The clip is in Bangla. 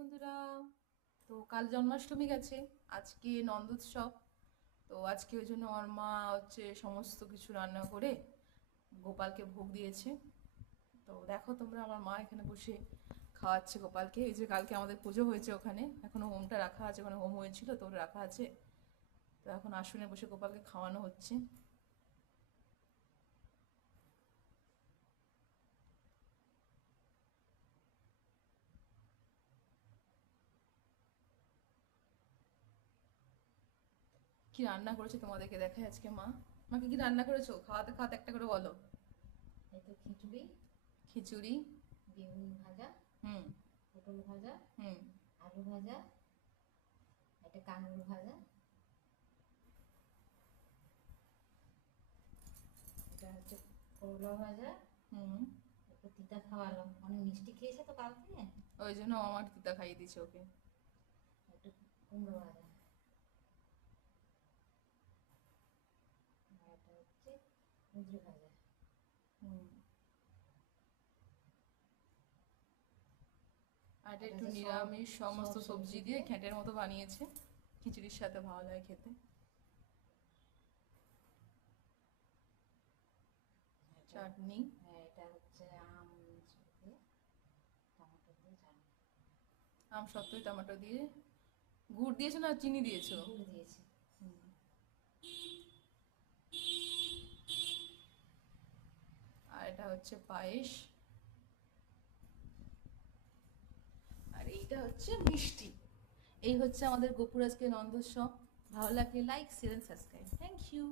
বন্ধুরা। তো কাল জন্মাষ্টমী গেছে, আজকে নন্দোৎসব। তো আজকে ওই জন্য আমার মা হচ্ছে সমস্ত কিছু রান্না করে গোপালকে ভোগ দিয়েছে। তো দেখো তোমরা, আমার মা এখানে বসে খাওয়াচ্ছে গোপালকে। এই যে কালকে আমাদের পুজো হয়েছে, ওখানে এখনো হোমটা রাখা আছে, ওখানে হোম হয়েছিল তো ওটা রাখা আছে। তো এখন আসনে বসে গোপালকে খাওয়ানো হচ্ছে। কি রান্না করেছে তোমাদেরকে দেখায় আজকে মা। মাকে কি রান্না করেছো? খাওয়াতে খাওয়াতে একটা করে বলো। এই তো খিচুড়ি, খিচুড়ি। বেগুন ভাজা, হুম। পটল ভাজা, হুম। আলু ভাজা, একটা কাঁকরোল ভাজা, এটা হচ্ছে করলা ভাজা। হুম। একটু তিতা খাওয়ালাম, অনেক মিষ্টি খেয়েছে তো কাল থেকে। ওই জন্য আমার তিতা খাইয়ে দিচ্ছে ওকে। একটু কুমড়ো ভাজা, আর এটা হচ্ছে কুঁদরি ভাজা। হুম। আর এটা এটা একটু হচ্ছে সব নিরামিষ সব সমস্ত সবজি সবজি দিয়ে দিয়ে। ঘ্যাঁটের মতো বানিয়েছে। খিচুড়ির সাথে ভালো লাগে খেতে। এটা চাটনি। হ্যাঁ, এটা হচ্ছে আম দিয়ে, টমেটো দিয়ে চাটনি। আম সত্ত্বে টমেটো দিয়ে। গুড় দিয়েছো না চিনি দিয়েছো? গুড় দিয়েছি। হুম। আর এটা হচ্ছে পায়েস। আর এইটা হচ্ছে মিষ্টি। এই হচ্ছে আমাদের গোপুর আজকে নন্দোৎসব। ভালো লাগলে like share subscribe. Thank you.